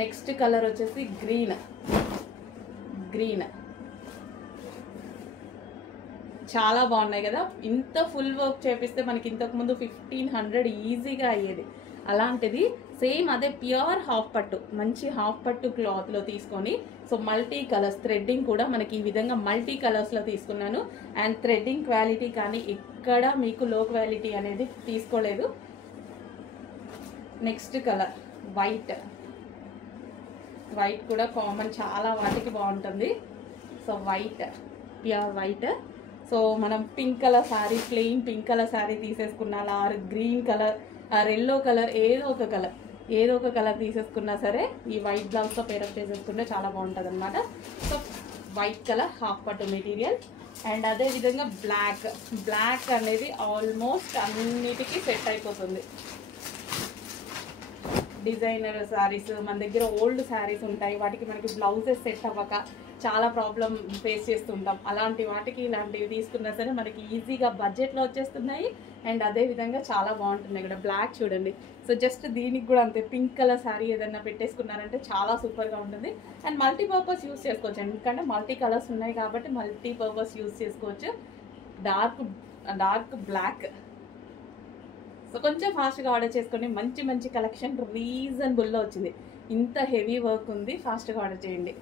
Next colour వచ్చేసి green. చాలా బాగున్నాయి కదా. ఇంత ఫుల్ వర్క్ చేపిస్తే మనకి ఇంతకు ముందు 1500 ఈజీగా అయ్యేది. అలాంటిది సేమ్ అదే ప్యూర్ హాఫ్ పట్టు, మంచి హాఫ్ పట్టు క్లాత్ లో తీసుకొని, సో మల్టీ కలర్స్ థ్రెడ్డింగ్ కూడా మనకి ఈ విధంగా మల్టీ కలర్స్ లో తీసుకున్నాను. అండ్ థ్రెడ్డింగ్ క్వాలిటీ కానీ ఎక్కడ మీకు లో క్వాలిటీ అనేది తీసుకోలేదు. నెక్స్ట్ కలర్ వైట్ కూడా కామన్, చాలా వాటికి బాగుంటుంది. So pure white. సో మనం pink colour sari, plain pink colour sari తీసేసుకున్నా, or green colour or yellow colour, ఏదో ఒక కలర్ తీసేసుకున్నా సరే ఈ వైట్ బ్లౌజ్తో పేరప్ చేసేసుకుంటే చాలా బాగుంటుంది అనమాట. సో వైట్ కలర్ హాఫ్ పట్టు మెటీరియల్. అండ్ అదేవిధంగా బ్లాక్ అనేది ఆల్మోస్ట్ అన్నిటికీ సెట్ అయిపోతుంది. డిజైనర్ శారీస్ మన దగ్గర ఓల్డ్ శారీస్ ఉంటాయి, వాటికి మనకి బ్లౌజెస్ సెట్ అవ్వక చాలా ప్రాబ్లం ఫేస్ చేస్తుంటాం. అలాంటి వాటికి ఇలాంటివి తీసుకున్నా సరే మనకి ఈజీగా బడ్జెట్లో వచ్చేస్తున్నాయి. అండ్ అదేవిధంగా చాలా బాగుంటున్నాయి కూడా. బ్లాక్ చూడండి. సో జస్ట్ దీనికి కూడా అంతే, పింక్ కలర్ శారీ ఏదైనా పెట్టేసుకున్నారంటే చాలా సూపర్గా ఉంటుంది. అండ్ మల్టీపర్పస్ యూస్ చేసుకోవచ్చు, ఎందుకంటే మల్టీ కలర్స్ ఉన్నాయి కాబట్టి మల్టీపర్పస్ యూస్ చేసుకోవచ్చు. Dark black. సో కొంచెం ఫాస్ట్గా ఆర్డర్ చేసుకోండి. మంచి కలెక్షన్ రీజనబుల్లో వచ్చింది. ఇంత హెవీ వర్క్ ఉంది, ఫాస్ట్గా ఆర్డర్ చేయండి.